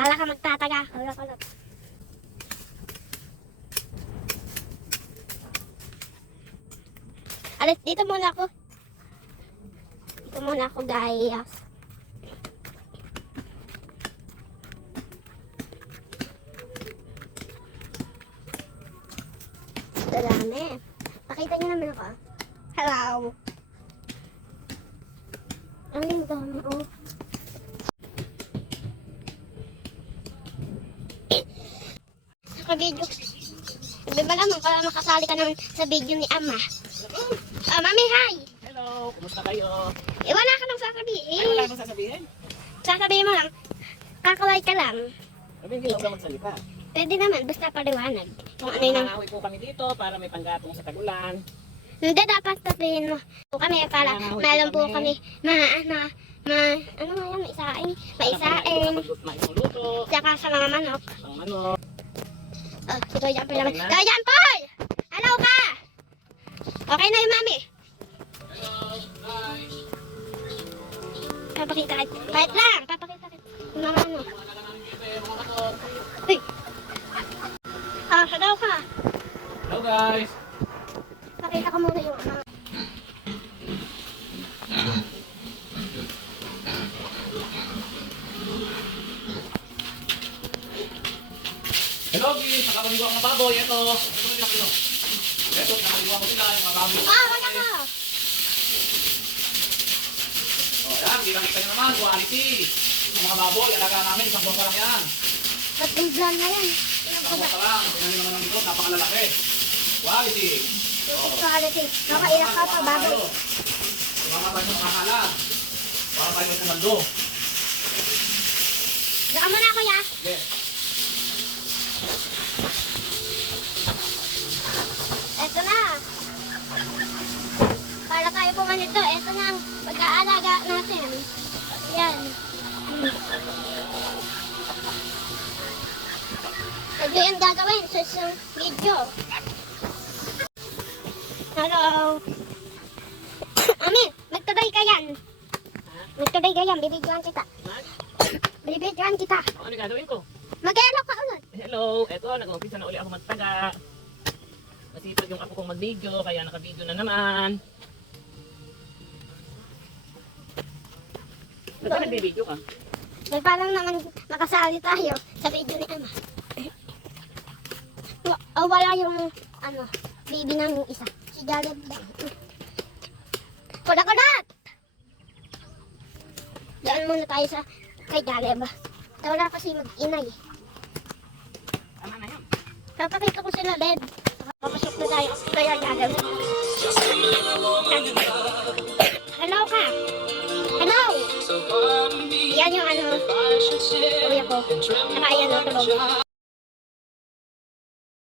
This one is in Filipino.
Para ka magtataga. Ulot. Alis, dito muna ako. Dito muna ako, guys. Dami. Pakita niyo naman ako. Hello. Ang dami, oh. Naka-video. Sabi ba naman, para makasali ka naman sa video ni Ama. Mami, hi! Hello, kumusta kayo? Wala ka nang sasabihin. Ay, wala nang sasabihin? Sasabihin mo lang, kakaway ka lang. Sabi, hindi lang magsalita. Pwede naman, basta paliwanag. Kung ano yun. Nangahawi po kami dito para may panggatong sa tagulan. Hindi, dapat sabihin mo. Kami para meron po kami ano nga yan, maisaing. Maisuluto. Tsaka sa mga manok. Ang manok. Si Kuya Jampol naman. Kuya Jampol! Hello ka! Okay na yung mami. Hello, guys. Papakita ka. Kahit lang, papakita ka. Yung mga ano. Uy! Hello ka. Hello, guys. Pakita ko muna yung mga. Hello, guys. Nakapaliwa ang mga baboy. Ito. Ito, nakapaliwa ko sila. Yung mga baboy. Wala ka. O, yan. Kita nyo naman. Quality. Ang mga baboy. Alaga namin. Isang buwan pa lang yan. Ba't yung vlog na yan? Isang buwan pa lang. Tingnan nyo naman ang likod. Napakalalaki. Quality. Quality. Nakailang ka pa, baboy. Mamatay mo mahala. Para tayo sa mundo. Daka mo na, kuya. Yes. Eto na. Para tayo po ganito. Eto na ang pag-aalaga natin. Yan. Ito yung gagawin sa isang video. Hello. Amin, magtuloy ka yan. Magtuloy ka yan. Bibidyoan kita. Bibidyoan kita. Ano gagawin ko? Mag-hello ka ulit. Hello. Eto, nag-umpisa na uli ako magtaga. Masipag yung ako kong mag-video, kaya naka-video na naman. Ba't ka nag-video ka? May parang naman makasali tayo sa video ni Ama. Wala yung baby ng isa. Si Jaleb lang. Kulat! Daan muna tayo sa kay Jaleb. Wala kasi mag-inay. Tama na yun. Papakita ko sila, Led. Papasok na tayo kay Jaleb. Hello ka! Hello! Yan yung kuya ko. Saka yan tulog.